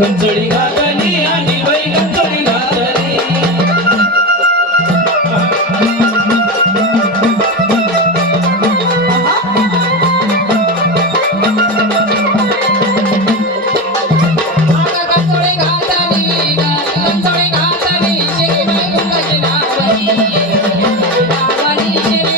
ಕಂಜಲಿ ಗಾಗಿ